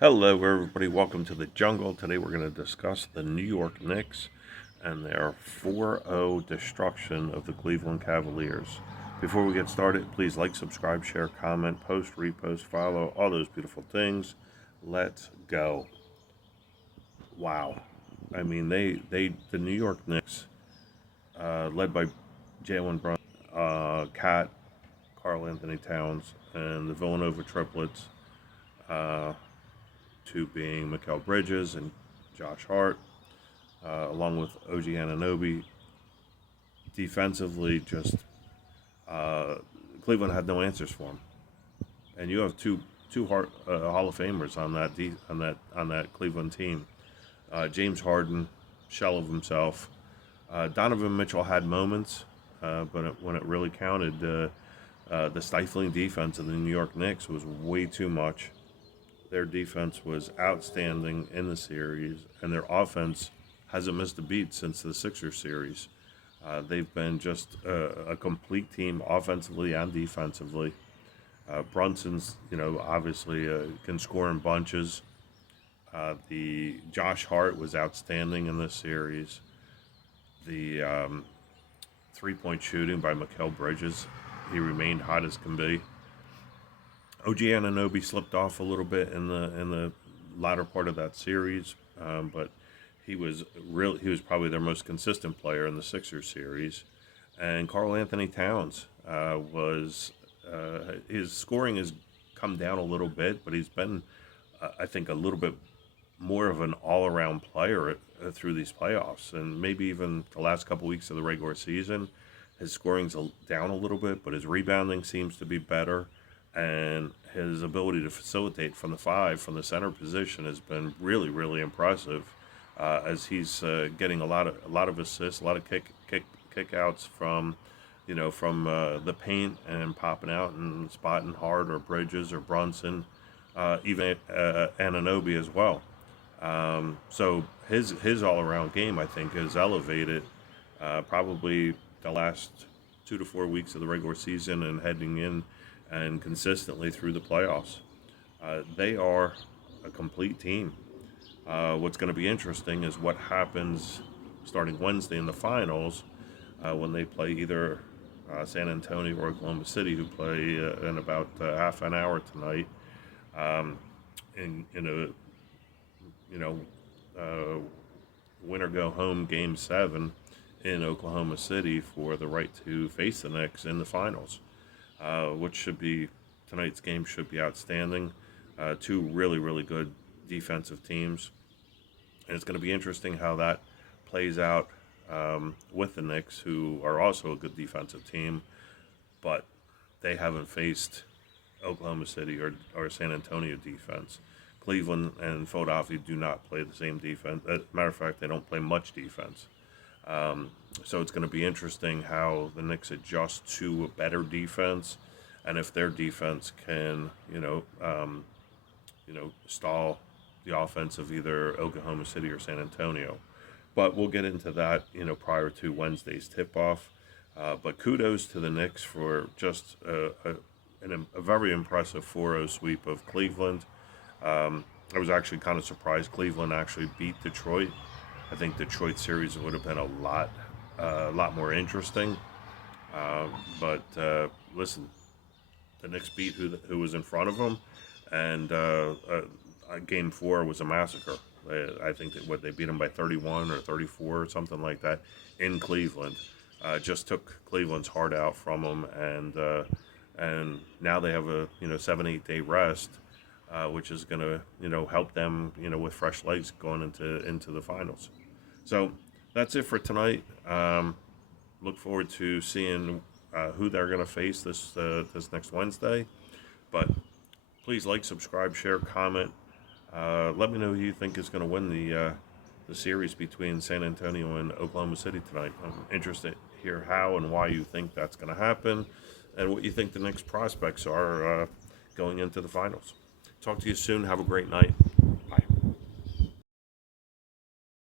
Hello, everybody. Welcome to the jungle. Today, we're going to discuss the New York Knicks and their 4-0 destruction of the Cleveland Cavaliers. Before we get started, please like, subscribe, share, comment, post, repost, follow, all those beautiful things. Let's go. Wow. I mean, the New York Knicks, led by Jalen Brunson, Cat, Karl Anthony Towns, and the Villanova triplets, uh, two being Mikal Bridges and Josh Hart, along with OG Anunoby. Defensively, just uh, Cleveland had no answers for him, and you have two Hall of Famers on that Cleveland team. James Harden, shell of himself. Donovan Mitchell had moments, but when it really counted, the stifling defense of the New York Knicks was way too much. Their defense was outstanding in the series, and their offense hasn't missed a beat since the Sixers series. They've been just a complete team offensively and defensively. Brunson's, obviously can score in bunches. The Josh Hart was outstanding in this series. The three-point shooting by Mikal Bridges, he remained hot as can be. OG Anunoby slipped off a little bit in the latter part of that series, but he was probably their most consistent player in the Sixers series. And Karl Anthony Towns was his scoring has come down a little bit, but he's been I think a little bit more of an all-around player through these playoffs, and maybe even the last couple weeks of the regular season. His scoring's down a little bit, but his rebounding seems to be better, and his ability to facilitate from the five, from the center position, has been really, really impressive. As he's getting a lot of assists, a lot of kick outs from, the paint and popping out and spotting Hart or Bridges or Brunson, even Anunoby as well. So his all around game, I think, is elevated probably the last 2 to 4 weeks of the regular season and heading in and consistently through the playoffs. They are a complete team. What's going to be interesting is what happens starting Wednesday in the finals when they play either San Antonio or Oklahoma City, who play in about half an hour tonight. In you know, uh, win or go home game 7 in Oklahoma City for the right to face the Knicks in the finals, which should be tonight's game should be outstanding. Two really, really good defensive teams, and it's going to be interesting how that plays out with the Knicks, who are also a good defensive team, but they haven't faced Oklahoma City or San Antonio defense. Cleveland and Philadelphia do not play the same defense. As a matter of fact, they don't play much defense. So it's going to be interesting how the Knicks adjust to a better defense, and if their defense can, stall the offense of either Oklahoma City or San Antonio. But we'll get into that, prior to Wednesday's tip-off. But kudos to the Knicks for just a very impressive 4-0 sweep of Cleveland. I was actually kind of surprised Cleveland actually beat Detroit. I think Detroit series would have been a lot more interesting. But listen, the Knicks beat who was in front of them, and Game 4 was a massacre. I think that they beat them by 31 or 34 or something like that in Cleveland. Just took Cleveland's heart out from them, and now they have a 7-8 day rest, which is going to help them with fresh legs going into the finals. So that's it for tonight. Look forward to seeing who they're going to face this next Wednesday. But please like, subscribe, share, comment. Let me know who you think is going to win the series between San Antonio and Oklahoma City tonight. I'm interested to hear how and why you think that's going to happen, and what you think the next prospects are going into the finals. Talk to you soon. Have a great night.